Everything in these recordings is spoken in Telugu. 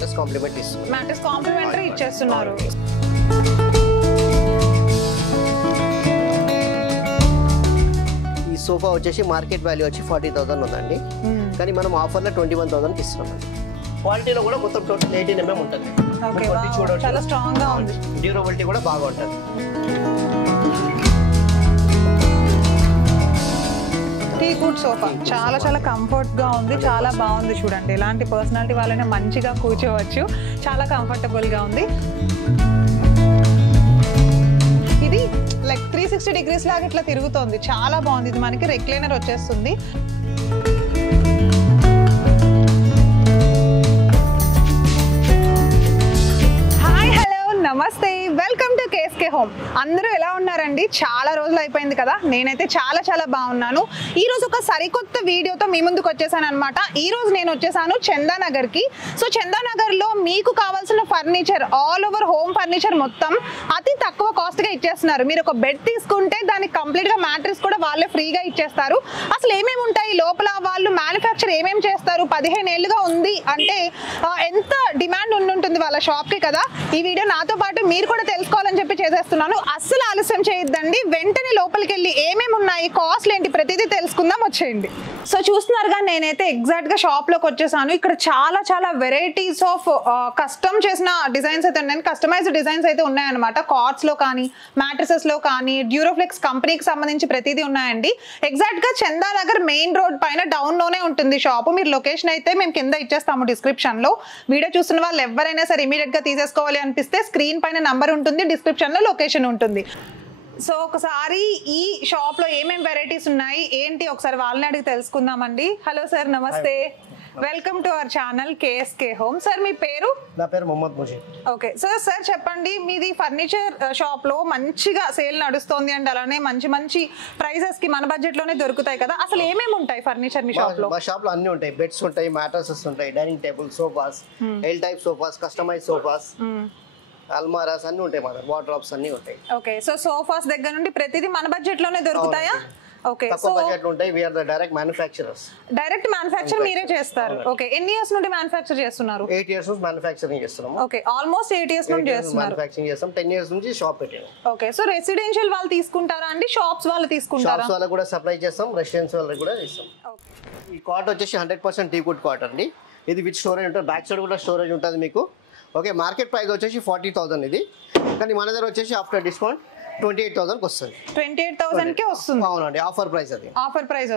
మ్యాట్రెస్ కాంప్లిమెంట్ ఇస్తున్నారు. మ్యాట్రెస్ కాంప్లిమెంటరీ ఇచ్చేస్తున్నారు. ఈ సోఫా వచ్చేసి మార్కెట్ వాల్యూ వచ్చి 40,000 ఉందండి, కానీ మనం ఆఫర్లో 21,000కి ఇస్తున్నాం. క్వాలిటీలో కూడా మొత్తం టోటల్ 18 mm ఉంటుంది. చాలా స్ట్రాంగ్ గా ఉంది, డ్యూరబిలిటీ కూడా బాగా ఉంటుంది. టీకుడ్ సోఫా చాలా చాలా కంఫర్ట్ గా ఉంది, చాలా బాగుంది. చూడండి ఎలాంటి పర్సనాలిటీ వాళ్ళైనా మంచిగా కూర్చోవచ్చు, చాలా కంఫర్టబుల్ గా ఉంది. ఇది లైక్ 360 degrees లాగా ఇట్లా తిరుగుతోంది, చాలా బాగుంది. ఇది మనకి రెక్లైనర్ వచ్చేస్తుంది. నమస్తే, వెల్కమ్ టు కేఎస్కే హోమ్. అందరూ ఎలా ఉన్నారండి? చాలా రోజులు అయిపోయింది కదా. నేనైతే చాలా చాలా బాగున్నాను. ఈ రోజు ఒక సరికొత్త వీడియోతో మీ ముందుకు వచ్చేసాను అనమాట. ఈ రోజు నేను వచ్చేసాను చందానగర్కి. సో చందానగర్లో మీకు కావాల్సిన furniture, all over home furniture మొత్తం అతి తక్కువ కాస్ట్గా ఇచ్చేస్తున్నారు. మీరు ఒక బెడ్ తీసుకుంటే దానికి కంప్లీట్గా మ్యాట్రెస్ కూడా వాళ్ళే ఫ్రీగా ఇచ్చేస్తారు. అసలు ఏమేమి ఉంటాయి లోపల, వాళ్ళు మ్యానుఫ్యాక్చర్ ఏమేమి చేస్తారు, 15 ఏళ్ళుగా ఉంది అంటే ఎంత డిమాండ్ ఉండుంటుంది వాళ్ళ షాప్కి కదా. ఈ వీడియో నాతో పాటు మీరు కూడా తెలుసుకోవాలని చెప్పి చేసేస్తున్నాను. అస్సలు ఆలస్యం చేయొద్దండి, వెంటనే లోపలికి వెళ్ళి ఏమేమి ఉన్నాయి, కాస్ట్ ఏంటి, ప్రతిదీ తెలుసుకుందాం, వచ్చేయండి. సో చూస్తున్నారుగా, నేనైతే ఎగ్జాక్ట్ గా షాప్ లోకి వచ్చేసాను. ఇక్కడ చాలా చాలా వెరైటీస్ ఆఫ్ కస్టమ్ చేసిన డిజైన్స్ అయితే ఉన్నాయి, కస్టమైజ్డ్ డిజైన్స్ అయితే ఉన్నాయన్నమాట. కార్డ్స్ లో కానీ, మ్యాట్రసెస్ లో కానీ, డ్యూరోఫ్లెక్స్ కంపెనీకి సంబంధించి ప్రతిదీ ఉన్నాయండి. ఎగ్జాక్ట్ గా చందానగర్ మెయిన్ రోడ్ పైన డౌన్ లోనే ఉంటుంది షాప్. మీరు లొకేషన్ అయితే మేము కింద ఇచ్చేస్తాము డిస్క్రిప్షన్ లో. వీడియో చూస్తున్న వాళ్ళు ఎవరైనా సరే ఇమీడియట్ గా తీసేసుకోవాలి అనిపిస్తే స్క్రీన్ పైన నంబర్ ఉంటుంది, డిస్క్రిప్షన్ లో లొకేషన్ ఉంటుంది. సో ఒకసారి ఈ షాప్ లో ఏమేమి వెరైటీస్ ఉన్నాయి ఏంటి ఒకసారి వాళ్ళని అడిగి తెలుసుకుందామండి. హలో సార్, నమస్తే, welcome to our channel KSK home. Sir మీ పేరు? నా పేరు మొహమ్మద్ ముజీబ్. ఓకే సార్ చెప్పండి, మీది ఫర్నిచర్ షాప్ లో మంచిగా సేల్ నడుస్తోంది అంటే, అలానే మంచి మంచి ప్రైజెస్ కి మన బడ్జెట్ లోనే దొరుకుతాయి కదా. అసలు ఏమేమి ఉంటాయి ఫర్నిచర్ మీ షాప్ లో? మా షాప్ లో అన్ని ఉంటాయి. బెడ్స్ ఉంటాయి, మ్యాట్రసెస్ ఉంటాయి, dining table, sofas, L type sofas, customise sofas, అల్మారాస్ అన్ని ఉంటాయి. మన వార్డ్రోబ్స్ అన్ని ఉంటాయి. ఓకే, సో సోఫాస్ దగ్గర నుండి ప్రతిదీ మన బడ్జెట్ లోనే దొరుకుతాయా? ఓకే, సో బడ్జెట్ ఉంటాయి. We are the direct manufacturers. Direct manufacture మీరే చేస్తారు. ఓకే, ఎన్ని ఇయర్స్ నుండి మ్యానుఫ్యాక్చర్ చేస్తున్నారు? 8 years నుంచి మ్యానుఫ్యాక్చరింగ్ చేస్తున్నాము. ఓకే, ఆల్మోస్ట్ 8 years నుండి చేస్తున్నారు. మ్యానుఫ్యాక్చరింగ్ చేస్తాం. 10 years నుంచి షాప్ పెట్టాము. ఓకే, సో రెసిడెన్షియల్ వాళ్ళు తీసుకుంటారా అండి, షాప్స్ వాళ్ళు తీసుకుంటారా? షాప్స్ వాళ్ళకి కూడా సప్లై చేస్తాం, రెసిడెన్షియల్ వాళ్ళకి కూడా ఇస్తాం. ఈ కాట్ వచ్చేసి 100% టీకుడ్ కాట్ అండి. ఇది విత్ స్టోరేజ్ ఉంటుంది, బ్యాక్ సైడ్ కూడా స్టోరేజ్ ఉంటుంది మీకు. ఓకే, మార్కెట్ ప్రైస్ వచ్చేసి 40,000 ఇది, కానీ మన దగ్గర వచ్చేసి ఆఫ్టర్ డిస్కౌంట్ 28,000కి వస్తుంది. 28,000 కి వస్తుంది? అవునండి, ఆఫర్ ప్రైస్ అది. Offer price.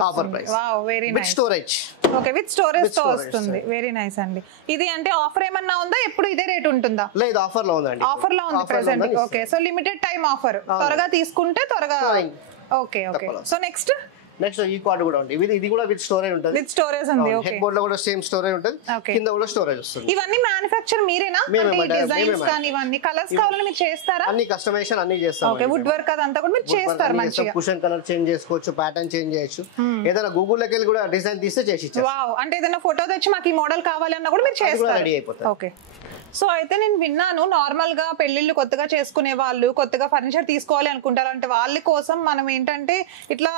Wow, very nice. With storage. Okay, with storage తో వస్తుంది. వెరీ నైస్ అండి. ఇది అంటే ఆఫర్ ఏమన్నా ఉందా, ఎప్పుడు ఇదే రేట్ ఉంటుందా? లేదు, ఆఫర్ లో ఉందండి. ఆఫర్ లో ఉంది present. Okay, so limited time offer, త్వరగా తీసుకుంటే త్వరగా. ఓకే ఓకే, సో నెక్స్ట్ ఈ కార్డ్ కూడా ఉంది. ఇది కూడా విత్ స్టోరేజ్ ఉంటుంది. విత్ స్టోరేజ్ ఉంది. ఓకే, హెడ్ బోర్డ్ లో కూడా సేమ్ స్టోరేజ్ ఉంటుంది, కింద కూడా స్టోరేజ్ వస్తుంది. ఇవన్నీ మ్యానుఫ్యాక్చర్ మీరేనా? డిజైన్స్ కానీ ఇవన్నీ కలర్స్ కావాలని మీరు చేస్తారా? అన్ని కస్టమైజేషన్ అన్ని చేస్తాం. ఓకే, వుడ్ వర్క్ అదంతా కూడా మీరు చేస్తారు మంచిగా. కుషన్ కలర్ చేంజ్ చేసుకోవచ్చు, ప్యాటర్న్ చేంజ్ చేయొచ్చు, ఏదైనా గూగుల్ లోకి వెళ్ళి కూడా డిజైన్ తీస్తే చేసి ఇచ్చేస్తాం. వావ్, అంటే ఏదైనా ఫోటో తెచ్చి మాకు ఈ మోడల్ కావాలి అన్నా కూడా మీరు చేస్తారు. రెడీ అయిపోతుంది. ఓకే, సో అయితే నేను విన్నాను, నార్మల్ గా పెళ్లిళ్ళు కొత్తగా చేసుకునే వాళ్ళు, కొత్తగా ఫర్నిచర్ తీసుకోవాలి అనుకుంటారు అంటే వాళ్ళ కోసం మనం ఏంటంటే ఇట్లా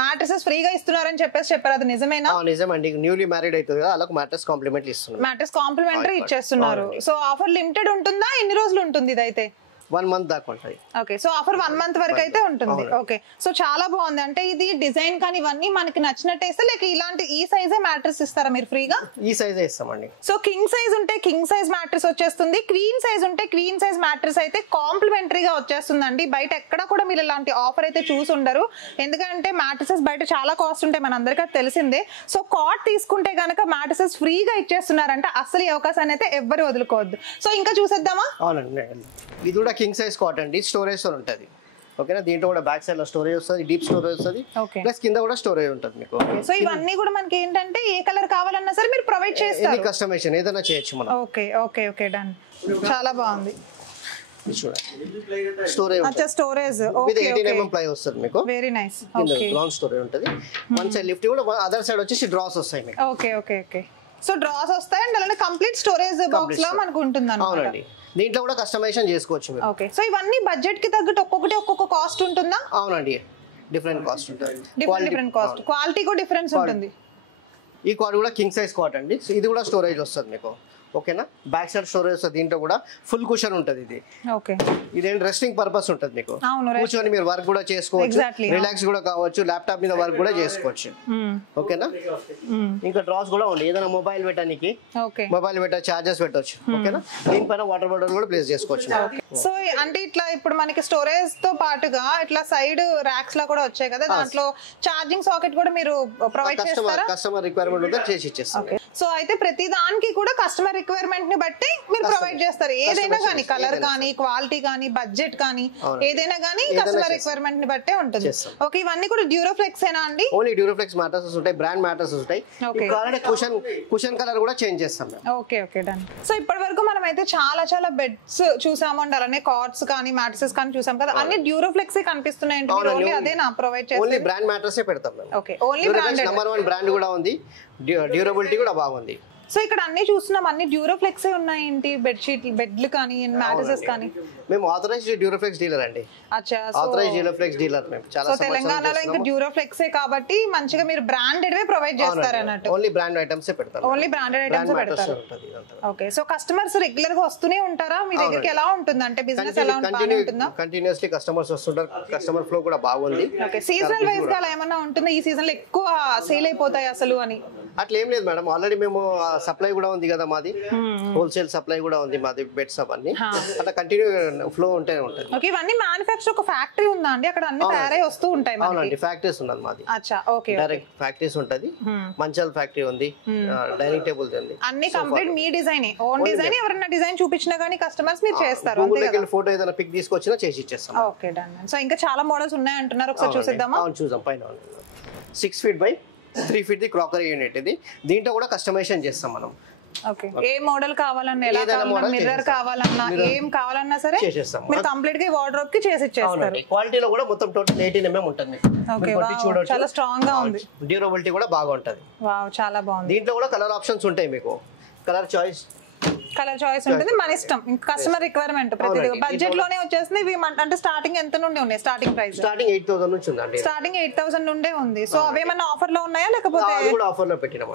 మ్యాట్రెసెస్ ఫ్రీగా ఇస్తున్నారని చెప్పారు, అది నిజమేనా? నిజమండి, న్యూలీ మ్యారీడ్ అవుతుంది కదా, అలాగే మ్యాట్రెస్ కాంప్లిమెంట్ ఇస్తున్నారు. మ్యాట్రెస్ కాంప్లిమెంటరీ ఇచ్చేస్తున్నారు. సో ఆఫర్ లిమిటెడ్ ఉంటుందా, ఎన్ని రోజులు ఉంటుంది ఇదైతే? 1 month దాకా ఉంటుంది. ఓకే, సో ఆఫర్ 1 month వరకు అయితే ఉంటుంది. ఓకే, సో చాలా బాగుంది. అంటే ఇది డిజైన్ కానీ ఇవన్నీ మనకి నచ్చినట్టు ఇస్తే, లేక ఇలాంటి ఈ సైజే మ్యాట్రెస్ ఇస్తారా మీరు ఫ్రీగా? ఈ సైజే ఇస్తామండి. సో కింగ్ సైజ్ ఉంటే కింగ్ సైజ్ మ్యాట్రెస్ వచ్చేస్తుంది, క్వీన్ సైజ్ ఉంటే క్వీన్ సైజ్ మ్యాట్రెస్ అయితే కాంప్లిమెంటరీగా వచ్చేస్తుందండి. బయట ఎక్కడ కూడా మీరు ఇలాంటి ఆఫర్ అయితే చూసి ఉండరు, ఎందుకంటే మ్యాట్రెసెస్ బయట చాలా కాస్ట్ ఉంటాయి, మన అందరికీ తెలిసిందే. సో కాట్ తీసుకుంటే కనుక మ్యాట్రెసెస్ ఫ్రీగా ఇచ్చేస్తున్నారంటే అసలు ఈ అవకాశాన్ని అయితే ఎవ్వరు వదులుకోవద్దు. సో ఇంకా చూసేద్దామా? అవునండి, ఇది కూడా కింగ్ సైజ్ కాట్ అండి, స్టోరేజ్ తో ఉంటుంది. ఓకేనా, దీంట్లో కూడా బ్యాక్ సైడ్ లో స్టోరేజ్ వస్తుంది, డీప్ స్టోరేజ్ వస్తుంది, ప్లస్ కింద కూడా స్టోరేజ్ ఉంటుంది మీకు. సో ఇవన్నీ కూడా మనకి ఏంటంటే ఏ కలర్ కావాలన్నా సరే మీరు ప్రొవైడ్ చేస్తారు, కస్టమైజేషన్ ఏదైనా చేయొచ్చు మనం. Okay okay okay, done. చాలా బాగుంది. స్టోరేజ్ అచ్చా, స్టోరేజ్. ఓకే, 18 mm ప్లై వస్తుంది మీకు. Very nice. Okay, ground storage ఉంటుంది. వన్ సైడ్ లిఫ్ట్ కూడా, అదర్ సైడ్ వచ్చేసి డ్రాస్ వస్తాయి మీకు. Okay okay okay, so drawers వస్తాయి అండ్ అలానే కంప్లీట్ స్టోరేజ్ బాక్స్ లో మనకు ఉంటుంది అన్నమాట. అవునండి, దీంట్లో కూడా కస్టమైజేషన్ చేసుకోవచ్చు మీరు. ఓకే, సో ఇవన్నీ బడ్జెట్ కి తగ్గట్టు ఒక్కొక్క కాస్ట్ ఉంటుందా? అవునండి, డిఫరెంట్ కాస్ట్ ఉంటుంది, డిఫరెంట్ కాస్ట్, క్వాలిటీ కూడా డిఫరెన్స్ ఉంటుంది. ఈ కార్డ్ కూడా కింగ్ సైజ్ కార్డ్ అండి, ఇది కూడా స్టోరేజ్ వస్తుంది మీకు. ఓకేనా. బ్యాక్ సైడ్ స్టోరేజ్ వస్తుంది, దీంట్లో కూడా ఫుల్ కుషన్ ఉంటుంది. ఇది ఓకే, ఇదేంటి రెస్టింగ్ పర్పస్ ఉంటుంది మీకు, కూర్చొని మీరు వర్క్ కూడా చేసుకోవచ్చు, రిలాక్స్ కూడా కావచ్చు, ల్యాప్టాప్ మీద వర్క్ కూడా చేసుకోవచ్చు. ఓకేనా. ఇంకా డ్రాస్ కూడా ఉంది, ఏదైనా మొబైల్ పెట్టడానికి మొబైల్ పెట్టచ్చు, చార్జెస్ పెట్టచ్చు. ఓకేనా. దీనిపైన వాటర్ బాటిల్ కూడా ప్లేస్ చేసుకోవచ్చు. సో అంటే ఇట్లా ఇప్పుడు మనకి స్టోరేజ్ తో పాటుగా ఇట్లా సైడ్ ర్యాక్స్ లా కూడా వచ్చాయి కదా, దాంట్లో ఛార్జింగ్ సాకెట్ కూడా మీరు ప్రొవైడ్ చేస్తారా? కస్టమర్ రిక్వైర్మెంట్ ఉంటే చేసి ఇచ్చేస్తాం. సో అయితే ప్రతి దానికి కూడా కస్టమర్ రిక్వైర్మెంట్ ని బట్టి మీరు ప్రొవైడ్ చేస్తారు. ఏదైనా కానీ కలర్ కానీ క్వాలిటీ కానీ బడ్జెట్ కానీ ఏదైనా కానీ కస్టమర్ రిక్వైర్మెంట్ ని బట్టే ఉంటుంది. ఓకే, ఇవన్నీ కూడా డ్యూరోఫ్లెక్స్ ఏనా అండి? ఓన్లీ డ్యూరోఫ్లెక్స్ మ్యాట్రెసెస్ ఉంటాయి, బ్రాండ్ మ్యాట్రెసెస్ ఉంటాయి. కుషన్ కలర్ కూడా చేంజ్ చేస్తాం. Okay okay, done. సో ఇప్పటి వరకు మనం అయితే చాలా చాలా బెడ్స్ చూసాము అండి, అలానే కార్డ్స్ కానీ మ్యాట్రెసెస్ కానీ చూసాం కదా, అన్ని డ్యూరోఫ్లెక్స్ కనిపిస్తున్నాయి. ఓన్లీ అదేనా ప్రొవైడ్ చేస్తాం? ఓన్లీ బ్రాండ్ మ్యాట్రెస్ పెడతాం. Okay, only branded. Number 1 brand కూడా ఉంది, డ్యూరబిలిటీ కూడా బాగుంది. సో ఇక్కడ అన్ని చూస్తున్నాం, అన్ని డ్యూరోఫ్లెక్స్ ఉన్నాయి. ఏంటి బెడ్షీట్ బెడ్లు కానీ మ్యాట్రెసెస్ కానీ? మేము ఆథరైజ్డ్ డ్యూరోఫ్లెక్స్ డీలర్ అండి. అచ్చా, ఆథరైజ్డ్ డ్యూరోఫ్లెక్స్ డీలర్ మేము. సో తెలంగాణలో ఇంకా డ్యూరోఫ్లెక్సే కాబట్టి మంచిగా మీరు బ్రాండెడ్ వే ప్రొవైడ్ చేస్తారు అన్నట్టు. ఓన్లీ బ్రాండ్ ఐటమ్స్ పెడతాం. ఓన్లీ బ్రాండెడ్ ఐటమ్స్ పెడతారు. ఓకే, సో కస్టమర్స్ రెగ్యులర్ గా వస్తూనే ఉంటారా మీ దగ్గరికి? ఎలా ఉంటుంది అంటే బిజినెస్ ఎలా ఉంటుందా? కంటిన్యూస్లీ కస్టమర్స్ వస్తుంటారు, కస్టమర్ ఫ్లో కూడా బాగుంది. ఓకే, సీజనల్ వైస్ గా ఏమన్నా ఉంటుందా? ఈ సీజన్ లో ఎక్కువ సేల్ అయిపోతాయి అసలు అని? అట్లా ఏం లేదు మేడం, ఆల్రెడీ మేము సప్లై కూడా ఉంది కదా మాది, హోల్సేల్ సప్లై కూడా ఉంది మాది, బెడ్స్ అవన్నీ అట్లా కంటిన్యూ ఫ్లో ఉంటేనే ఉంటుంది. ఓకే, ఇవన్నీ మ్యానుఫ్యాక్చర్ ఒక ఫ్యాక్టరీ ఉందా అండి? అక్కడ అన్ని తయారై వస్తూ ఉంటాయి? అవునండి, ఫ్యాక్టరీస్ ఉన్నది మాది. అచ్చా, ఓకే, డైరెక్ట్ ఫ్యాక్టరీస్ ఉంటది. మంచాల ఫ్యాక్టరీ ఉంది, డైనింగ్ టేబుల్ ఉంది. అన్ని కంప్లీట్ మీ డిజైన్, ఓన్ డిజైన్. ఎవరైనా డిజైన్ చూపించినా గానీ కస్టమర్స్ మీరు చేస్తారు? ఫోటో ఏదైనా పిక్ తీసుకొచ్చినా చేసి ఇచ్చేస్తాం. Okay, done. సో ఇంకా చాలా మోడల్స్ ఉన్నాయి అంటున్నారు, ఒకసారి చూసేద్దామా? అవును, చూద్దాం. పైన 6 feet by 3 feet the crockery unit ఇది. దీంట్లో కూడా కస్టమైజేషన్ చేస్తాం మనం. ఓకే, ఏ మోడల్ కావాలన్నా, ఎలా కావాలన్నా, మిర్రర్ కావాలన్నా, ఏం కావాలన్నా సరే చేసేస్తాం. మీరు కంప్లీట్ గా వార్డ్రోబ్ కి చేసి ఇచ్చేస్తారు. క్వాలిటీలో కూడా మొత్తం టోటల్ 18 mm ఉంటుంది. ఓకే, చాలా స్ట్రాంగ్ గా ఉంది. డ్యూరబిలిటీ కూడా బాగా ఉంటది. వావ్, చాలా బాగుంది. దీంట్లో కూడా కలర్ ఆప్షన్స్ ఉంటాయి మీకు, కలర్ చాయిస్ ఉంటుంది, మన ఇష్టం. కస్టమర్ రిక్వైర్మెంట్ ప్రతిదీ బడ్జెట్ లోనే వచ్చేస్తుంది. ఇవి అంటే స్టార్టింగ్ ఎంత నుండి ఉన్నాయి? స్టార్టింగ్ ప్రైస్ స్టార్టింగ్ 8,000 నుంచి ఉందండి. స్టార్టింగ్ 8,000 నుండే ఉంది. సో అవేమన్నా ఆఫర్ లో ఉన్నాయా లేకపోతే?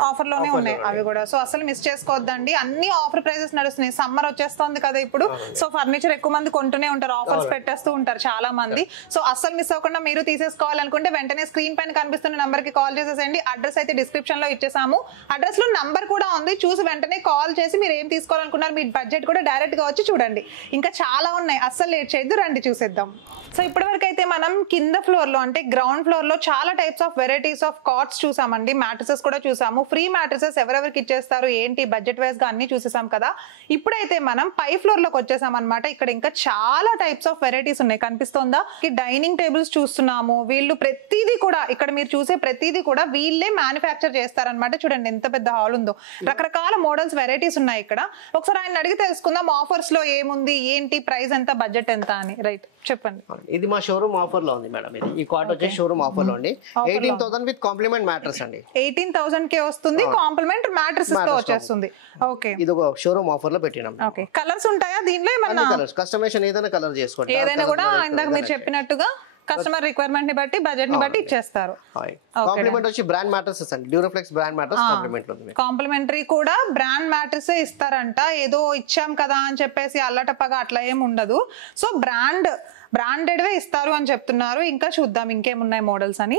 ఆఫర్ లోనే ఉన్నాయి అవి కూడా. సో అసలు మిస్ చేసుకోవద్దండి, అన్ని ఆఫర్ ప్రైజెస్ నడుస్తున్నాయి. సమ్మర్ వచ్చేస్తుంది కదా ఇప్పుడు, సో ఫర్నిచర్ ఎక్కువ మంది కొంటూనే ఉంటారు, ఆఫర్స్ పెట్టేస్తూ ఉంటారు చాలా మంది. సో అసలు మిస్ అవ్వకుండా మీరు తీసేసుకోవాలనుకుంటే వెంటనే స్క్రీన్ పైన కనిపిస్తున్న నంబర్ కి కాల్ చేసేసేయండి. అడ్రస్ అయితే డిస్క్రిప్షన్ లో ఇచ్చేసాము. అడ్రస్ లో నంబర్ కూడా ఉంది, చూసి వెంటనే కాల్ చేసి మీరు ఏం తీసుకోవాలనుకుంటున్నారు, మీ బడ్జెట్ కూడా డైరెక్ట్ గా వచ్చి చూడండి. ఇంకా చాలా ఉన్నాయి, అస్సలు లేట్ చేయొద్దు, రండి చూసేద్దాం. సో ఇప్పటివరకు అయితే మనం కింద ఫ్లోర్ లో అంటే గ్రౌండ్ ఫ్లోర్ లో చాలా types of varieties of cots చూసామండి, మ్యాట్రసెస్ కూడా చూసాము. ఫ్రీ మ్యాట్రసెస్ ఎవరెవరికి ఇచ్చేస్తారు ఏంటి బడ్జెట్ వైజ్ గా అన్ని చూసేసాం కదా. ఇప్పుడైతే మనం పై ఫ్లోర్ లోకి వచ్చేసాం అనమాట. ఇక్కడ ఇంకా చాలా టైప్స్ ఆఫ్ వెరైటీస్ ఉన్నాయి, కనిపిస్తోందా? డైనింగ్ టేబుల్స్ చూస్తున్నాము. వీళ్ళు ప్రతిదీ కూడా ఇక్కడ మీరు చూసే ప్రతిదీ కూడా వీళ్ళే మ్యానుఫ్యాక్చర్ చేస్తారనమాట. చూడండి ఎంత పెద్ద హాల్ ఉందో, రకరకాల మోడల్స్ వెరైటీస్ ఉన్నాయి ఇక్కడ. ఒకసారి ఆయన అడిగి తెలుసుకుందాం ఆఫర్స్ లో ఏముంది, ఏంటి ప్రైస్ ఎంత, బడ్జెట్ ఎంత అని. రైట్, చెప్పండి. ఇది మా షోరూమ్ ఆఫర్ లో ఉంది మేడం. ఇది ఈ కాట్ వచ్చే షోరూమ్ ఆఫర్ లో ఉంది. 18,000 విత్ కాంప్లిమెంట్ మ్యాట్రెస్ అండి. 18,000 కే వస్తుంది, కాంప్లిమెంట్ మ్యాట్రెస్ తో వచ్చేస్తుంది. ఓకే, ఇది ఒక షోరూమ్ ఆఫర్ లో పెట్టినాం. ఓకే, కలర్స్ ఉంటాయా దీనిలో? ఏమన్నా కలర్స్ కస్టమైజేషన్ ఏదైనా కలర్ చేసుకోండి, ఏదైనా కూడా ఇందాక మీరు చెప్పినట్టుగా కస్టమర్ రిక్వైర్మెంట్ ని బట్టి బడ్జెట్ ని బట్టి ఇచ్చేస్తారు. కాంప్లిమెంట్ వచ్చి బ్రాండ్ మ్యాట్రెసెస్ అండి, డ్యూరోఫ్లెక్స్ బ్రాండ్ మ్యాట్రెస్ కాంప్లిమెంట్ ఉంది. కాంప్లిమెంటరీ కూడా బ్రాండ్ మ్యాట్రెస్ ఇస్తారంట, ఏదో ఇచ్చాం కదా అని చెప్పేసి అల్లటప్పగా అట్లా ఏం ఉండదు. సో బ్రాండెడ్ వే ఇస్తారు అని చెప్తున్నారు. ఇంకా చూద్దాం ఇంకేమున్నాయి మోడల్స్ అని.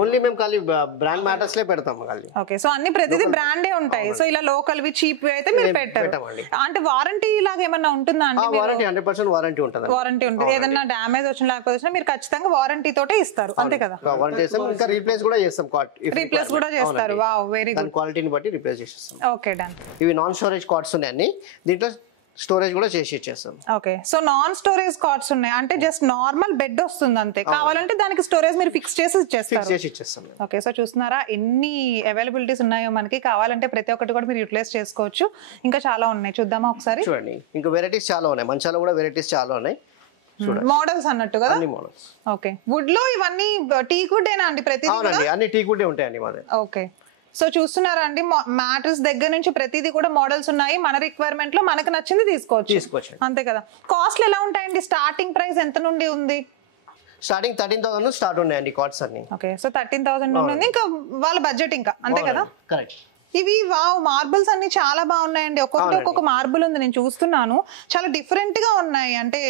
ఓన్లీ మేము ఖాళీ బ్రాండ్ మ్యాటర్స్ లే పెడతాం ఖాళీ. ఓకే, సో అన్ని ప్రతిదీ బ్రాండే ఉంటాయి. సో ఇలా లోకల్ వి చీప్ వి అయితే మీరు పెట్టారు. అంటే వారంటీ లాగా ఏమన్నా ఉంటుందా అండి? వారంటీ 100% వారంటీ ఉంటుంది. వారంటీ ఉంటుంది, ఏదన్నా డ్యామేజ్ వచ్చిన లేకపోతే మీరు ఖచ్చితంగా వారంటీ తోటే ఇస్తారు, అంతే కదా? వారంటీ చేస్తాం, ఇంకా రీప్లేస్ కూడా చేస్తాం. రీప్లేస్ కూడా చేస్తారు. Wow, very good. క్వాలిటీని బట్టి రీప్లేస్ చేస్తాం. Okay, done. ఇవి నాన్ స్టోరేజ్ కార్డ్స్ ఉన్నాయి అన్ని, దీంట్లో స్టోరేజ్ కూడా చేసి ఇచ్చేస్తాం. Okay, so non storage cards ఉన్నాయి అంటే జస్ట్ నార్మల్ బెడ్ వస్తుంది అంతే, కావాలంటే దానికి స్టోరేజ్ మీరు ఫిక్స్ చేసి ఇచ్చేస్తాం. ఓకే, సో చూస్తున్నారా ఎన్ని అవైలబిలిటీస్ ఉన్నాయో మనకి. కావాలంటే ప్రతి ఒక్కటి కూడా మీరు యూటిలైజ్ చేసుకోవచ్చు. ఇంకా చాలా ఉన్నాయి, చూద్దామా ఒకసారి? చూడండి, ఇంకా వెరైటీస్ చాలా ఉన్నాయి, మంచాలు కూడా వెరైటీస్ చాలా ఉన్నాయి. మోడల్స్ అన్నట్టు కదా, అన్ని మోడల్స్. ఓకే, వుడ్ లో ఇవన్నీ టీక్ వుడ్ ఏనా అండి? ప్రతి అన్ని టీక్ వుడ్ ఉంటాయండి మాది. ఓకే, సో చూస్తున్నారా అండి, మ్యాట్రెస్ దగ్గర నుంచి ప్రతిదీ కూడా మోడల్స్ ఉన్నాయి. మన రిక్వైర్మెంట్ లో మనకు నచ్చింది తీసుకోవచ్చు, అంతే కదా. కాస్ట్ ఎలా ఉంటాయండి? స్టార్టింగ్ ప్రైస్ ఎంత నుండి ఉంది? స్టార్టింగ్ 13,000 నుంచి స్టార్ట్ ఉన్నాయండి కార్డ్స్ అన్ని. ఓకే, సో 13,000 నుండి ఉంది. ఇంకా వాళ్ళ బడ్జెట్ ఇంకా అంతే కదా. కరెక్ట్. ఇవి వావ్ మార్బుల్స్ అన్ని చాలా బాగున్నాయండి. ఒక్కొక్క మార్బుల్ ఉంది, నేను చూస్తున్నాను. చాలా డిఫరెంట్ గా ఉన్నాయి. అంటే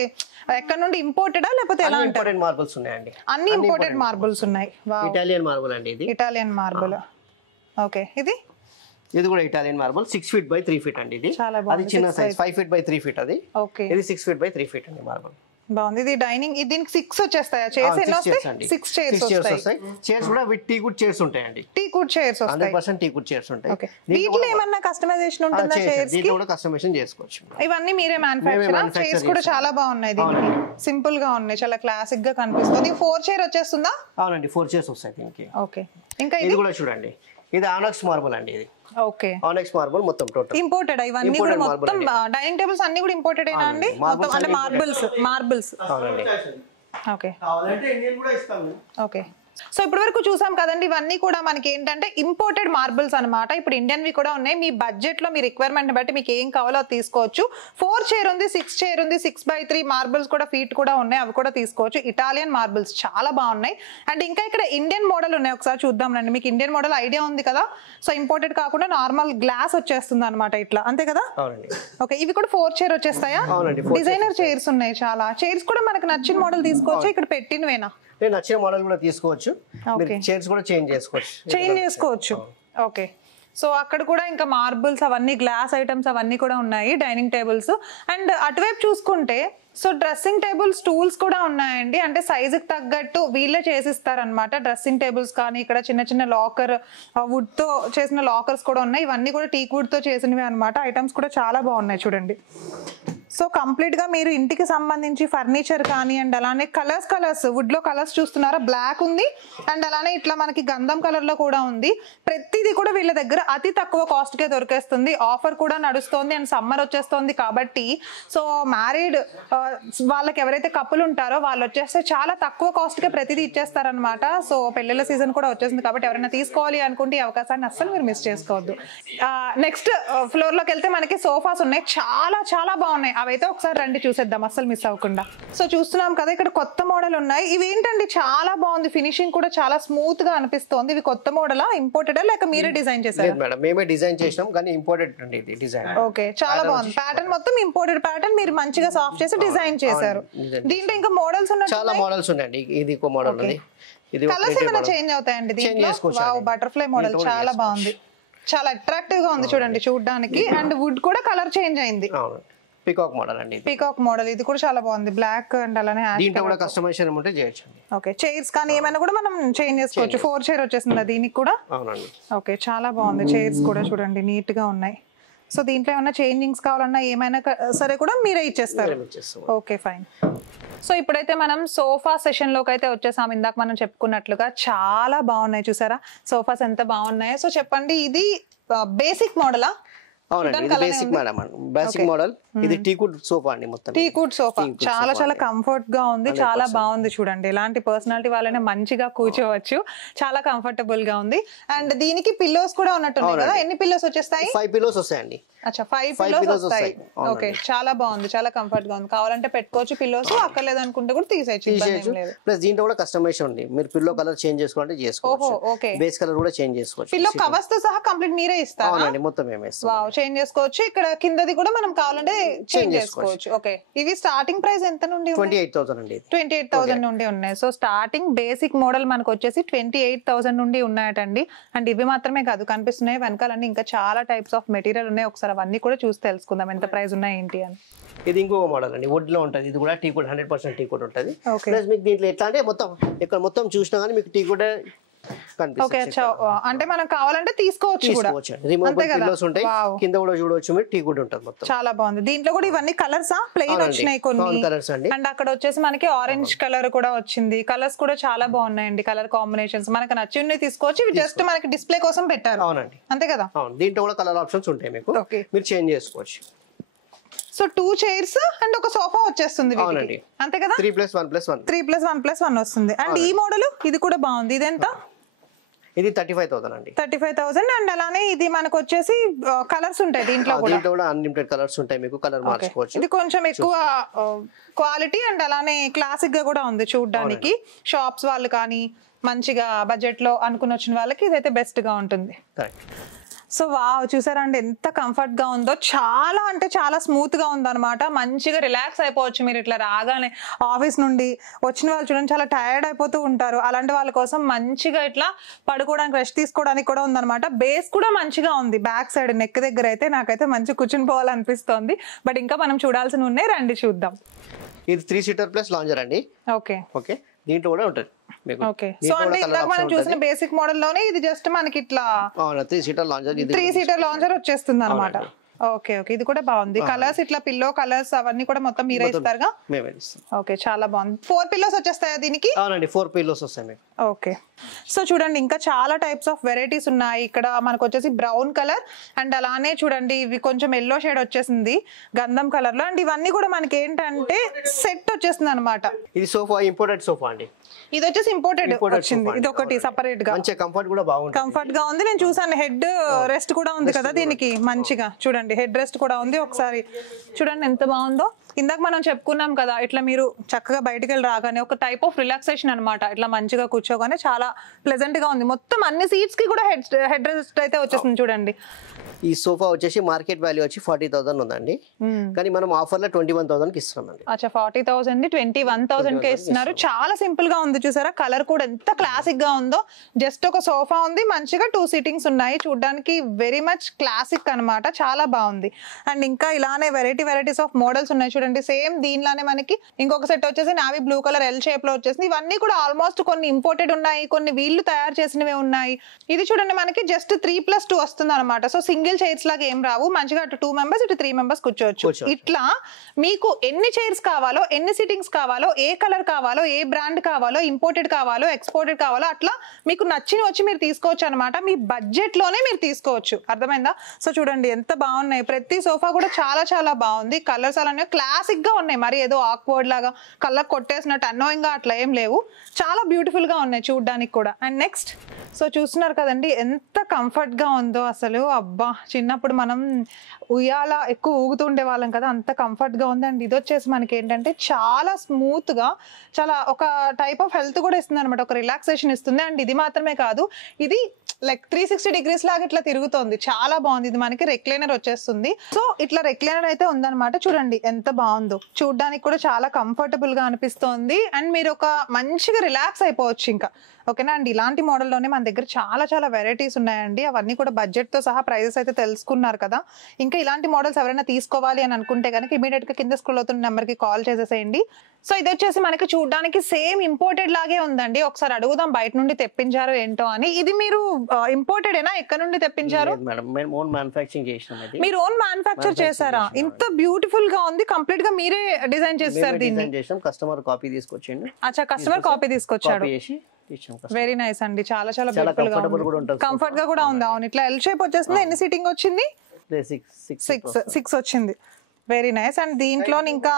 ఎక్కడ నుండి ఇంపోర్టెడా లేకపోతే ఎలా? ఇంపోర్టెడ్ మార్బుల్స్ ఉన్నాయండి. అన్ని ఇంపోర్టెడ్ మార్బుల్స్ ఉన్నాయి. ఇటాలియన్ మార్బుల్ అండి ఇది. Italian marble. ఓకే, ఇది కూడా Italian marble 6 feet by 3 feet అండి ఇది. అది చిన్న సైజ్ 5 feet by 3 feet అది. ఓకే, ఇది 6 feet by 3 feet అండి మార్బుల్. బాగుంది. ఇది డైనింగ్, దీనికి 6 వచ్చేస్తాయా చైర్స్? ఎన్ని వస్తాయి? 6 చైర్స్ వస్తాయి. చైర్స్ కూడా విత్ టీకుడ్ చైర్స్ ఉంటాయండి. టీకుడ్ చైర్స్ వస్తాయి. 100% టీకుడ్ చైర్స్ ఉంటాయి. ఓకే, వీటిలో ఏమన్నా కస్టమైజేషన్ ఉంటుందా చైర్స్ కి? దీంట్లో కూడా కస్టమైజేషన్ చేసుకోవచ్చు. ఇవన్నీ మీరే మ్యానుఫ్యాక్చర్? చైర్స్ కూడా చాలా బాగున్నాయి. దీనికి సింపుల్ గా ఉన్నాయి, చాలా క్లాసిక్ గా కనిపిస్తుంది. 4 చైర్ వచ్చేస్తుందా? అవునండి, 4 చైర్స్ వస్తాయి దీనికి. ఓకే, ఇంకా ఇది కూడా చూడండి, ఇది ఆనక్స్ మార్బుల్ అండి ఇది. ఓకే, ఆనక్స్ మార్బుల్ మొత్తం టోటల్ ఇంపోర్టెడ్. ఇవన్నీ కూడా మొత్తం డైనింగ్ టేబుల్స్ అన్ని కూడా ఇంపోర్టెడ్ ఏనా అండి? మొత్తం అంటే మార్బుల్స్. అవునండి. ఓకే, కావాలంటే ఇండియన్ కూడా ఇస్తాము. ఓకే. సో ఇప్పటి వరకు చూసాం కదండి, ఇవన్నీ కూడా మనకి ఏంటంటే ఇంపోర్టెడ్ మార్బుల్స్ అనమాట. ఇప్పుడు ఇండియన్వి కూడా ఉన్నాయి. మీ బడ్జెట్ లో మీ రిక్వైర్మెంట్ బట్టి మీకు ఏం కావాలో అది తీసుకోవచ్చు. 4 చైర్ ఉంది, 6 చైర్ ఉంది, 6x3 మార్బుల్స్ కూడా ఫీట్ కూడా ఉన్నాయి, అవి కూడా తీసుకోవచ్చు. ఇటాలియన్ మార్బుల్స్ చాలా బాగున్నాయి. అండ్ ఇంకా ఇక్కడ ఇండియన్ మోడల్ ఉన్నాయి, ఒకసారి చూద్దాం రండి. మీకు ఇండియన్ మోడల్ ఐడియా ఉంది కదా? సో ఇంపోర్టెడ్ కాకుండా నార్మల్ గ్లాస్ వచ్చేస్తుంది అనమాట ఇట్లా, అంతే కదా? ఓకే, ఇవి కూడా 4 చైర్ వచ్చేస్తాయా? డిజైనర్ చైర్స్ ఉన్నాయి చాలా. చైర్స్ కూడా మనకు నచ్చిన మోడల్ తీసుకోవచ్చు, ఇక్కడ పెట్టినవేనా? నచ్చిన మోడల్ కూడా తీసుకోవచ్చు. చైర్స్ కూడా చేంజ్ చేసుకోవచ్చు. ఓకే, సో అక్కడ కూడా ఇంకా మార్బుల్స్ అవన్నీ, గ్లాస్ ఐటమ్స్ అవన్నీ కూడా ఉన్నాయి, డైనింగ్ టేబుల్స్. అండ్ అటువైపు చూసుకుంటే సో డ్రెస్సింగ్ టేబుల్ స్టూల్స్ కూడా ఉన్నాయండి. అంటే సైజుకి తగ్గట్టు వీళ్ళే చేసిస్తారనమాట డ్రెస్సింగ్ టేబుల్స్. కానీ ఇక్కడ చిన్న చిన్న లాకర్, వుడ్ తో చేసిన లాకర్స్ కూడా ఉన్నాయి. ఇవన్నీ కూడా టీక్ వుడ్ తో చేసినవి అనమాట. ఐటమ్స్ కూడా చాలా బాగున్నాయి చూడండి. సో కంప్లీట్ గా మీరు ఇంటికి సంబంధించి ఫర్నిచర్ కానీ, అండ్ అలానే కలర్స్ వుడ్ లో కలర్స్ చూస్తున్నారా? బ్లాక్ ఉంది, అండ్ అలానే ఇట్లా మనకి గంధం కలర్ లో కూడా ఉంది. ప్రతిదీ కూడా వీళ్ళ దగ్గర అతి తక్కువ కాస్ట్ కే దొరికేస్తుంది. ఆఫర్ కూడా నడుస్తుంది, అండ్ సమ్మర్ వచ్చేస్తుంది కాబట్టి సో మ్యారీడ్ వాళ్ళకి ఎవరైతే కప్పులు ఉంటారో వాళ్ళు వచ్చేస్తే చాలా తక్కువ కాస్ట్ కే ప్రతిదీ ఇచ్చేస్తారనమాట. సో పెళ్లిళ్ళ సీజన్ కూడా వచ్చేసింది కాబట్టి ఎవరైనా తీసుకోవాలి అనుకుంటే ఈ అవకాశాన్ని అస్సలు మీరు మిస్ చేసుకోవద్దు. నెక్స్ట్ ఫ్లోర్ లోకి వెళ్తే మనకి సోఫాస్ ఉన్నాయి, చాలా చాలా బాగున్నాయి. అవైతే ఒకసారి రండి చూసేద్దాం, అస్సలు మిస్ అవ్వకుండా. సో చూస్తున్నాం కదా, ఇక్కడ కొత్త మోడల్ ఉన్నాయి. ఇవి ఏంటండి చాలా బాగుంది, ఫినిషింగ్ కూడా చాలా స్మూత్ గా అనిపిస్తుంది. ఇవి కొత్త మోడలా, ఇంపోర్టెడా లేక మీరే డిజైన్ చేశారు? మేడం మేమే డిజైన్ చేసినాం, కానీ ఇంపోర్టెడ్ అండి ఇది డిజైన్. ఓకే, చాలా బాగుంది. ప్యాటర్న్ మొత్తం ఇంపోర్టెడ్ ప్యాటర్న్, మీరు మంచిగా సాఫ్ట్ చేసి డిజైన్ చేశారు. దీంట్లో ఇంకా మోడల్స్ ఉన్నాయి, చాలా మోడల్స్ ఉన్నాయండి. ఇది ఇంకో మోడల్ ఉంది. ఇది కలర్స్ ఏమైనా చేంజ్ అవుతాయండి దీంట్లో? వావ్, బటర్ఫ్లై మోడల్ చాలా బాగుంది, చాలా అట్రాక్టివ్ గా ఉంది చూడండి చూడడానికి. అండ్ వుడ్ కూడా కలర్ చేంజ్ అయింది. పీకాక్ మోడల్ అండి, పీకాక్ మోడల్. ఇది కూడా చాలా బాగుంది, బ్లాక్ అండ్ అలానే దీంట్లో కూడా కస్టమైజేషన్ ఉంటే చేయొచ్చు. ఓకే, చైర్స్ కానీ ఏమైనా కూడా మనం చేంజ్ చేసుకోవచ్చు. 4 చైర్ వచ్చేసింది దీనికి కూడా. అవునండి. ఓకే, చాలా బాగుంది. చైర్స్ కూడా చూడండి నీట్ గా ఉన్నాయి. సో దీంట్లో ఏమైనా చేంజింగ్స్ కావాలన్నా ఏమైనా సరే కూడా మీరే ఇచ్చేస్తారు. Okay, fine. సో ఇప్పుడైతే మనం సోఫా సెషన్ లోకి అయితే వచ్చేసాం. ఇందాక మనం చెప్పుకున్నట్లుగా చాలా బాగున్నాయి, చూసారా సోఫాస్ ఎంత బాగున్నాయో. సో చెప్పండి, ఇది బేసిక్ మోడలా? అవునండి, ఇది బేసిక్ మేడం, బేసిక్ మోడల్. ఇది టీకుడ్ సోఫా అండి, మొత్తం టీకుడ్ సోఫా. చాలా చాలా కంఫర్ట్ గా ఉంది, చాలా బాగుంది చూడండి. ఇలాంటి పర్సనాలిటీ వాళ్ళనే మంచిగా కూర్చోవచ్చు, చాలా కంఫర్టబుల్ గా ఉంది. అండ్ దీనికి పిల్లోస్ కూడా ఉన్నట్టున్నాయి కదా? ఎన్ని పిల్లోస్ వచ్చేస్తాయి? 5 పిల్లోస్ వస్తాయండి. అచ్చా, 5 పిల్లోస్ వస్తాయి. ఓకే, చాలా బాగుంది, చాలా కంఫర్ట్ గా ఉంది. కావాలంటే పెట్టుకోవచ్చు పిల్లోస్, అక్కర్లేదు అనుకుంటే కూడా తీసేయచ్చు. ప్లస్ దీంట్లో కూడా కస్టమైజేషన్ ఉంది, మీరు పిల్లో కలర్ చేంజ్ చేసుకోవాలంటే చేసుకోవచ్చు. ఓకే, బేస్ కలర్ కూడా చేంజ్ చేసుకోవచ్చు. పిల్లో కవర్స్ తో సహా కంప్లీట్ మీరే ఇస్తారా? అవునండి, మొత్తం మేమే ఇస్తాం. వావ్, చేంజ్ చేసుకోవచ్చు. ఇక్కడ కిందది కూడా మనం కావాలంటే చేంజ్ చేసుకోవచ్చు. ఓకే, ఇవి స్టార్టింగ్ ప్రైస్ ఎంత నుండి? 28,000 అండి. 28,000 నుండి ఉన్నాయి. సో స్టార్టింగ్ బేసిక్ మోడల్ మనకు వచ్చేసి 28,000 నుండి ఉన్నాయటండి. అండ్ ఇవి మాత్రమే కాదు, కనిపిస్తున్నాయి వెనకాలన్నీ ఇంకా చాలా టైప్స్ ఆఫ్ మెటీరియల్ ఉన్నాయి. ఒకసారి అవన్నీ కూడా చూసి తెలుసుకుందాం ఎంత ప్రైస్ ఉన్నాయి ఏంటి అని. ఇది ఇంకొక మోడల్ అండి, వుడ్ లో ఉంటది. ఇది కూడా టీకుడ్ 100% టీకుడ్ ఉంటది. ప్లస్ మీకు దీంట్లో ఎట్లా అంటే మొత్తం ఇక్కడ మొత్తం చూసినా కానీ మీకు టీకుడ్ అంటే మనం కావాలంటే తీసుకోవచ్చు కూడా. రిమూవబుల్ పిల్లోస్ ఉంటాయి, కింద కూడా చూడవచ్చు మీరు, టీకుడ్ ఉంటుంది మొత్తం. చాలా బాగుంది. దీంట్లో కూడా ఇవన్నీ కలర్స్ ప్లెయిన్ వచ్చినాయి కొన్ని కలర్స్ అండి. అండ్ అక్కడ వచ్చేసి మనకి ఆరెంజ్ కలర్ కూడా వచ్చింది. కలర్స్ కూడా చాలా బాగున్నాయండి, కలర్ కాంబినేషన్స్ మనకు నచ్చినవి తీసుకోవచ్చు. ఇవి జస్ట్ మనకి డిస్ప్లే కోసం పెట్టారు. అవునండి, అంతే కదా? అవును, దీంట్లో కూడా కలర్ ఆప్షన్స్ ఉంటాయి మీకు, మీరు చేంజ్ చేసుకోవచ్చు. సో 2 చైర్స్ అండ్ ఒక సోఫా వచ్చేస్తుంది, అంతే కదా? 3+1+1 వస్తుంది. అండ్ ఈ మోడల్ ఇది కూడా బాగుంది. ఇది ఎంత? ఇది 35,000 అండి. 35,000. అండ్ అలానే ఇది మనకు వచ్చేసి కలర్స్ ఉంటాయి దీంట్లో కూడా అన్లిమిటెడ్ కలర్స్ ఉంటాయి, మీకు కలర్ మార్చుకోవచ్చు. ఇది కొంచెం ఎక్కువ క్వాలిటీ అండ్ అలానే క్లాసిక్ గా కూడా ఉంది చూడడానికి. షాప్స్ వాళ్ళు కానీ మంచిగా బడ్జెట్ లో అనుకుని వచ్చిన వాళ్ళకి ఇదైతే బెస్ట్ గా ఉంటుంది. సో వావ్, చూసారా అండి ఎంత కంఫర్ట్ గా ఉందో. చాలా అంటే చాలా స్మూత్ గా ఉందన్నమాట. మంచిగా రిలాక్స్ అయిపోవచ్చు మీరు ఇట్లా రాగానే. ఆఫీస్ నుండి వచ్చిన వాళ్ళు చూడండి చాలా టైర్డ్ అయిపోతూ ఉంటారు, అలాంటి వాళ్ళ కోసం మంచిగా ఇట్లా పడుకోవడానికి రెస్ట్ తీసుకోవడానికి కూడా ఉందన్నమాట. బేస్ కూడా మంచిగా ఉంది, బ్యాక్ సైడ్ నెక్ దగ్గర అయితే నాకైతే మంచి కూర్చుని పోవాలనిపిస్తోంది. బట్ ఇంకా మనం చూడాల్సి ఉన్నాయి, రండి చూద్దాం. ఇది 3 సీటర్ ప్లస్ లాంజర్ అండి. ఓకే ఓకే, దీంట్లో కూడా ఉంటుంది. ఓకే, సో అంటే ఇందాక మనం చూసిన బేసిక్ మోడల్ లోనే ఇది జస్ట్ మనకి ఇట్లా 3 సీటర్ లాంజర్, 3 సీటర్ లాంజర్ వచ్చేస్తుంది అనమాట. ఓకే ఓకే, ఇది కూడా బాగుంది. కలర్స్ ఇట్లా పిల్లో కలర్స్ అవన్నీ కూడా మొత్తం మీరే ఇస్తారుగా? మేమే ఇస్తాం. ఓకే, చాలా బాగుంది. 4 పిల్లోస్ వచ్చేస్తాయా దీనికి? అవునండి, 4 పిల్లోస్ వస్తాయి మీకు. ఓకే, సో చూడండి ఇంకా చాలా టైప్స్ ఆఫ్ వెరైటీస్ ఉన్నాయి. ఇక్కడ మనకు వచ్చేసి బ్రౌన్ కలర్ అండ్ అలానే చూడండి ఇవి కొంచెం ఎల్లో షేడ్ వచ్చేసింది గంధం కలర్ లో. అండ్ ఇవన్నీ కూడా మనకి ఏంటంటే సెట్ వచ్చేస్తుంది అనమాట. ఇది సోఫా ఇంపోర్టెడ్ సోఫా అండి. ఇది వచ్చేసి ఇంపోర్టెడ్ వచ్చింది, ఇది ఒకటి సెపరేట్ గా. మంచి కంఫర్ట్ కూడా బాగుంది, కంఫర్ట్ గా ఉంది. నేను చూసాను హెడ్ రెస్ట్ కూడా ఉంది కదా దీనికి, మంచిగా చూడండి హెడ్ రెస్ట్ కూడా ఉంది. ఒకసారి చూడండి ఎంత బాగుందో. ఇందాక మనం చెప్పుకున్నాం కదా, ఇట్లా మీరు చక్కగా బయటికి వెళ్ళి రాగానే ఒక టైప్ ఆఫ్ రిలాక్సేషన్ అనమాట. ఇట్లా మంచిగా కూర్చోగానే చాలా ప్లెజెంట్ గా ఉంది. మొత్తం అన్ని సీట్స్ కి కూడా హెడ్ రెస్ట్ అయితే వచ్చేసింది చూడండి. ఈ సోఫా వచ్చేసి మార్కెట్ వాల్యూ వచ్చి 40,000 ఉందండి, కానీ మనం ఆఫర్ లో 21,000 కి ఇస్తున్నామండి. అచ్చా, 40,000 ని 21,000 కే ఇస్తున్నారు. చాలా సింపుల్ గా ఉంది చూసారా, కలర్ కూడా ఎంత క్లాసిక్ గా ఉందో. జస్ట్ ఒక సోఫా ఉంది, మంచిగా 2 సిట్టింగ్స్ ఉన్నాయి. చూడడానికి వెరీ మచ్ క్లాసిక్ అన్నమాట, చాలా బాగుంది. అండ్ ఇంకా ఇలానే వెరైటీస్ ఆఫ్ మోడల్స్ ఉన్నాయి చూడండి. సేమ్ దీనిలానే మనకి ఇంకొక సెట్ వచ్చేసి navy blue colour L shape లో వచ్చేసింది. ఇవన్నీ కూడా ఆల్మోస్ట్ కొన్ని ఇంపోర్టెడ్ ఉన్నాయి, కొన్ని వీళ్ళు తయారు చేసినవి ఉన్నాయి. ఇది చూడండి మనకి జస్ట్ 3+2 వస్తుంది అనమాట. సో సింగిల్ చైర్స్ లాగా ఏం రావు, మంచిగా అటు 2 మెంబర్స్ ఇటు 3 మెంబర్స్ కూర్చోవచ్చు. ఇట్లా మీకు ఎన్ని చైర్స్ కావాలో, ఎన్ని సిట్టింగ్స్ కావాలో, ఏ కలర్ కావాలో, ఏ బ్రాండ్ కావాలో, ఇంపోర్టెడ్ కావాలో, ఎక్స్పోర్టెడ్ కావాలో, అట్లా మీకు నచ్చిన వచ్చి మీరు తీసుకోవచ్చు అనమాట. మీ బడ్జెట్ లోనే మీరు తీసుకోవచ్చు, అర్థమైందా? సో చూడండి ఎంత బాగున్నాయి. ప్రతి సోఫా కూడా చాలా చాలా బాగుంది. కలర్స్ అలానే క్లాసిక్ గా ఉన్నాయి, మరి ఏదో ఆక్వర్డ్ లాగా కలర్ కొట్టేసినట్టు అన్నోయింగ్ గా అట్లా ఏం లేవు. చాలా బ్యూటిఫుల్ గా ఉన్నాయి చూడడానికి కూడా. అండ్ నెక్స్ట్ సో చూస్తున్నారు కదండి ఎంత కంఫర్ట్ గా ఉందో అసలు. అబ్బా, చిన్నప్పుడు మనం ఉయ్యాల ఎక్కువ ఊగుతుండే వాళ్ళం కదా, అంత కంఫర్ట్ గా ఉంది. అండ్ ఇది వచ్చేసి మనకి ఏంటంటే చాలా స్మూత్ గా, చాలా ఒక టైప్ ఆఫ్ హెల్త్ కూడా ఇస్తుంది అనమాట, ఒక రిలాక్సేషన్ ఇస్తుంది. అండ్ ఇది మాత్రమే కాదు, ఇది లైక్ 360 డిగ్రీస్ లాగా ఇట్లా తిరుగుతోంది, చాలా బాగుంది. ఇది మనకి రెక్లైనర్ వచ్చేస్తుంది. సో ఇట్లా రెక్లైనర్ అయితే ఉందన్నమాట. చూడండి ఎంత బాగుందో, చూడడానికి కూడా చాలా కంఫర్టబుల్ గా అనిపిస్తోంది. అండ్ మీరు ఒక మంచిగా రిలాక్స్ అయిపోవచ్చు ఇంకా. ఓకేనా అండి, ఇలాంటి మోడల్లోనే మన దగ్గర చాలా చాలా వెరైటీస్ ఉన్నాయండి. అవన్నీ కూడా బడ్జెట్ తో సహా ప్రైజెస్ అయితే తెలుసుకున్నారు కదా. ఇంకా ఇలాంటి మోడల్స్ ఎవరైనా తీసుకోవాలి అని అనుకుంటే కనుక ఇమీడియట్ గా కింద స్క్రోల్ అవుతున్న నెంబర్ కి కాల్ చేసేసేయండి. సో ఇది వచ్చేసి మనకి చూడడానికి సేమ్ ఇంపోర్టెడ్ లాగే ఉందండి. ఒకసారి అడుగుదాం బయట నుండి తెప్పించారు ఏంటో అని. ఇది మీరు ఇంపోర్టెడ్ ఏనా, ఎక్కడ నుండి తెప్పించారు? మీరు ఓన్ మ్యానుఫ్యాక్చర్ చేశారా? ఇంత బ్యూటిఫుల్ గా ఉంది, కంప్లీట్ గా మీరే డిజైన్ చేస్తారు దీన్ని? కస్టమర్ కాపీ తీసుకొచ్చిండు. అచ్చా, కస్టమర్ కాపీ తీసుకొచ్చాడు. వెరీ నైస్ అండి, చాలా చాలా బ్యూటిఫుల్ గా ఉంది, కంఫర్ట్ గా కూడా ఉంది. అవును, ఇట్లా ఎల్ షేప్ వచ్చేసింది. ఎన్ని సీటింగ్ వచ్చింది? 6 వచ్చింది. Very nice. అండ్ దీంట్లో ఇంకా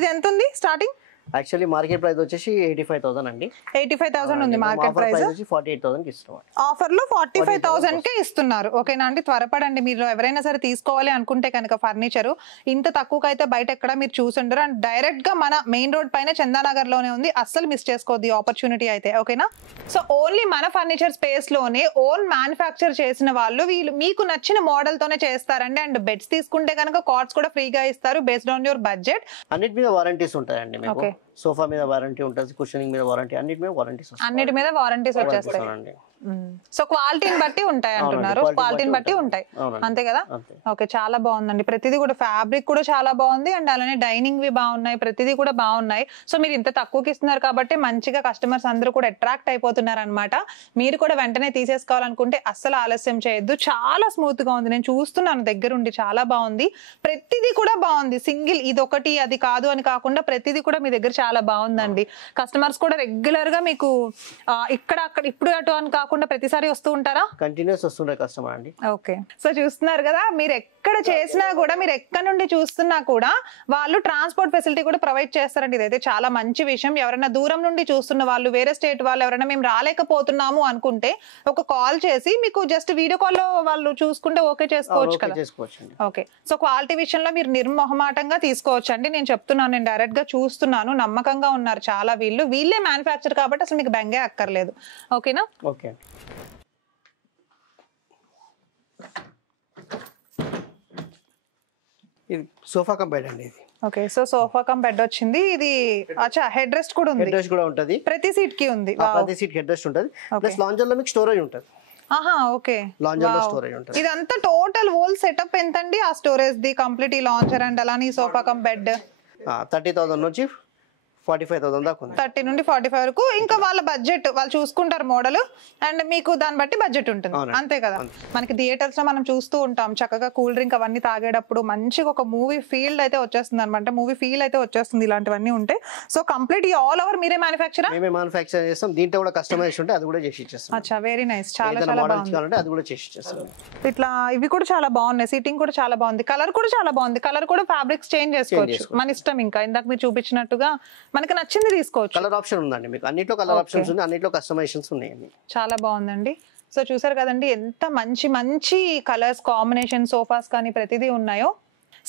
ఇది ఎంత ఉంది స్టార్టింగ్? యాక్చువల్లీ మార్కెట్ ప్రైస్ వచ్చేసి 85,000 అండి. 85,000 ఉంది మార్కెట్ ప్రైస్. 48,000 కి ఇస్తున్నాం. ఆఫర్ లో 45,000 కే ఇస్తున్నారు. ఓకేనా అండి, త్వరపడండి. మీరు ఎవరైనా సరే తీసుకోవాలి అనుకుంటే కనుక ఫర్నిచర్ ఇంత తక్కువకి అయితే బయట ఎక్కడ మీరు చూసుండరు. అండ్ డైరెక్ట్ గా మన మెయిన్ రోడ్ పైన చందానగర్ లోనే ఉంది, అస్సలు మిస్ చేసుకోవద్దు ఈ ఆపర్చునిటీ అయితే. ఓకేనా, సో ఓన్లీ మన ఫర్నిచర్ స్పేస్ లోనే ఓన్ మ్యానుఫ్యాక్చర్ చేసిన వాళ్ళు వీళ్ళు మీకు నచ్చిన మోడల్ తోనే చేస్తారండి. అండ్ బెడ్స్ తీసుకుంటే కనుక కార్డ్స్ కూడా ఫ్రీగా ఇస్తారు బేస్డ్ ఆన్ యువర్ బడ్జెట్. అన్నిటి మీద వారంటీస్ ఉంటాయండి మీకు. సోఫా మీద వారంటీ ఉంటుంది, కుషనింగ్ మీద వారంటీ, అన్నిటి మీద వారంటీస్ వచ్చేస్తాయి. సో క్వాలిటీని బట్టి ఉంటాయి అంటున్నారు, క్వాలిటీని బట్టి ఉంటాయి, అంతే కదా? ఓకే, చాలా బాగుందండి. ప్రతిదీ కూడా ఫ్యాబ్రిక్ కూడా చాలా బాగుంది. అండ్ అలానే డైనింగ్ వి బాగున్నాయి, ప్రతిదీ కూడా బాగున్నాయి. సో మీరు ఇంత తక్కువకి ఇస్తున్నారు కాబట్టి మంచిగా కస్టమర్స్ అందరూ కూడా అట్రాక్ట్ అయిపోతున్నారు అనమాట. మీరు కూడా వెంటనే తీసేసుకోవాలనుకుంటే అస్సలు ఆలస్యం చేయొద్దు. చాలా స్మూత్ గా ఉంది, నేను చూస్తున్నాను దగ్గరుండి, చాలా బాగుంది. ప్రతిదీ కూడా బాగుంది. సింగిల్ ఇది ఒకటి అది కాదు అని కాకుండా ప్రతిదీ కూడా మీ దగ్గర చాలా బాగుందండి. కస్టమర్స్ కూడా రెగ్యులర్ గా మీకు ఇక్కడ అక్కడ ఇప్పుడు అటు అని కాకుండా ప్రతిసారి వస్తూ ఉంటారా? కంటిన్యూస్ వస్తుండే కస్టమర్ అండి. ఓకే, సో చూస్తున్నారు కదా, మీరు ఎక్కడ చేసినా కూడా, మీరు ఎక్కడ నుండి చూస్తున్నా కూడా వాళ్ళు ట్రాన్స్పోర్ట్ ఫెసిలిటీ కూడా ప్రొవైడ్ చేస్తారండి. ఇదైతే చాలా మంచి విషయం. ఎవరైనా దూరం నుండి చూస్తున్న వాళ్ళు, వేరే స్టేట్ వాళ్ళు ఎవరైనా మేము రాలేకపోతున్నాము అనుకుంటే ఒక కాల్ చేసి మీకు జస్ట్ వీడియో కాల్ లో వాళ్ళు చూసుకుంటే ఓకే చేసుకోవచ్చు కదా. ఓకే, సో క్వాలిటీ విషయంలో మీరు నిర్మోహమాటంగా తీసుకోవచ్చు అండి. నేను చెప్తున్నాను, నేను డైరెక్ట్ గా చూస్తున్నాను, నమ్మకంగా ఉన్నారు చాలా. వీళ్ళే మ్యానుఫ్యాక్చర్ కాబట్టి అసలు మీకు బెంగే అక్కర్లేదు. ఓకేనా? ఓకే. ఇది సోఫా కమ్ బెడ్ అండి. ఇది okay, so sofa cum bed వచ్చింది. ఇది అచ్చా హెడ్ రెస్ట్ కూడా ఉంది. హెడ్ రెస్ట్ కూడా ఉంటుంది, ప్రతి సీట్ కి ఉంది. ప్రతి సీట్ హెడ్ రెస్ట్ ఉంటుంది. ప్లస్ లాంజర్ లో మీకు స్టోరేజ్ ఉంటుంది. ఆహా, ఓకే. లాంజర్ లో స్టోరేజ్ ఉంటుంది. ఇదంతా టోటల్ హోల్ సెటప్ ఎంతండి ఆ స్టోరేజ్ ది కంప్లీట్ ఈ లాంచర్ అండ్ అలానే సోఫా కమ్ బెడ్? 30,000 నుంచి 45,000 దాకా ఉంది. 30 నుండి 45 వరకు. ఇంకా వాళ్ళ బడ్జెట్ వాళ్ళు చూసుకుంటారు మోడల్, అండ్ మీకు దాన్ని బట్టి బడ్జెట్ ఉంటుంది, అంతే కదా. మనకి థియేటర్స్ లో మనం చూస్తూ ఉంటాం చక్కగా కూల్ డ్రింక్ అవన్నీ తాగేటప్పుడు మంచిగా ఒక మూవీ ఫీల్ అయితే వచ్చేస్తుంది అనమాట. మూవీ ఫీల్ అయితే వచ్చేస్తుంది ఇలాంటివన్నీ ఉంటే. సో కంప్లీట్ ఈ ఆల్ ఓవర్ మీరే మ్యానుఫ్యాక్చర్? మేమే మ్యానుఫ్యాక్చర్ చేస్తాం. దీంట్లో కూడా కస్టమైజ్ ఉంటే అది కూడా చేసి ఇచ్చేస్తాం. అచ్చా, వెరీ నైస్. చాలా చాలా బాగుంది. అది కూడా చేసి ఇచ్చేస్తాం. ఇట్లా ఇవి కూడా చాలా బాగున్నాయి. సీటింగ్ కూడా చాలా బాగుంది. కలర్ కూడా చాలా బాగుంది. కలర్ కూడా ఫ్యాబ్రిక్స్ చేంజ్ చేసుకోవచ్చు మన ఇష్టం. ఇంకా ఇందాక మీరు చూపించినట్టుగా మనకి నచ్చింది తీసుకోవచ్చు. కలర్ ఆప్షన్ ఉందండి మీకు, అన్నిట్లో కలర్ ఆప్షన్స్ ఉంది, అన్నిట్లో కస్టమైజేషన్స్ ఉన్నాయండి. చాలా బాగుందండి. సో చూసారు కదండి ఎంత మంచి మంచి కలర్స్ కాంబినేషన్ సోఫాస్ కానీ ప్రతిదీ ఉన్నాయో.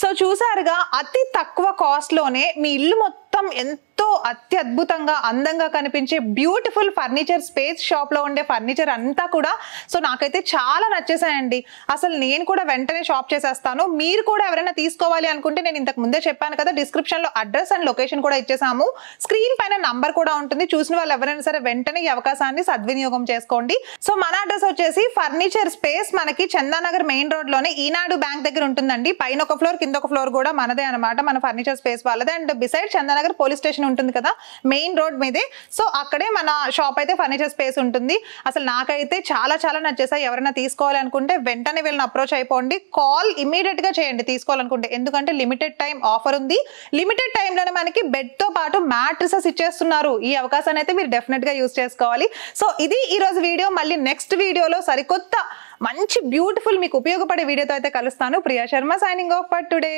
సో చూసారుగా అతి తక్కువ కాస్ట్ లోనే మీ ఇల్లు మొత్తం ఎంతో అత్యద్భుతంగా అందంగా కనిపించే బ్యూటిఫుల్ ఫర్నిచర్ స్పేస్ షాప్ లో ఉండే ఫర్నిచర్ అంతా కూడా సో నాకైతే చాలా నచ్చేసాయండి. అసలు నేను కూడా వెంటనే షాప్ చేసేస్తాను. మీరు కూడా ఎవరైనా తీసుకోవాలి అనుకుంటే నేను ఇంతకు ముందే చెప్పాను కదా, డిస్క్రిప్షన్ లో అడ్రస్ అండ్ లొకేషన్ కూడా ఇచ్చేసాము. స్క్రీన్ పైన నంబర్ కూడా ఉంటుంది. చూసిన వాళ్ళు ఎవరైనా సరే వెంటనే ఈ అవకాశాన్ని సద్వినియోగం చేసుకోండి. సో మన అడ్రస్ వచ్చేసి ఫర్నిచర్ స్పేస్ మనకి చందానగర్ మెయిన్ రోడ్ లోనే ఈనాడు బ్యాంక్ దగ్గర ఉంటుందండి. పైన ఒక ఫ్లోర్ కింద ఒక ఫ్లోర్ కూడా మనదే అనమాట, మన ఫర్నిచర్ స్పేస్ వాళ్ళదే. And beside Chandanagar police station ఉంటుంది కదా మెయిన్ రోడ్ మీదే, సో అక్కడే మన షాప్ అయితే ఫర్నిచర్ స్పేస్ ఉంటుంది. అసలు నాకైతే చాలా చాలా నచ్చేసాయి. ఎవరైనా తీసుకోవాలి అనుకుంటే వెంటనే వీళ్ళని అప్రోచ్ అయిపోండి. కాల్ ఇమీడియట్ గా చేయండి తీసుకోవాలనుకుంటే, ఎందుకంటే లిమిటెడ్ టైం ఆఫర్ ఉంది. లిమిటెడ్ టైంలోనే మనకి బెడ్ తో పాటు మ్యాట్రిసెస్ ఇచ్చేస్తున్నారు. ఈ అవకాశాన్ని అయితే మీరు డెఫినెట్ గా యూజ్ చేసుకోవాలి. సో ఇది ఈ రోజు వీడియో. మళ్ళీ నెక్స్ట్ వీడియోలో సరికొత్త మంచి బ్యూటిఫుల్ మీకు ఉపయోగపడే వీడియోతో అయితే కలుస్తాను. Priya Sharma signing off for today.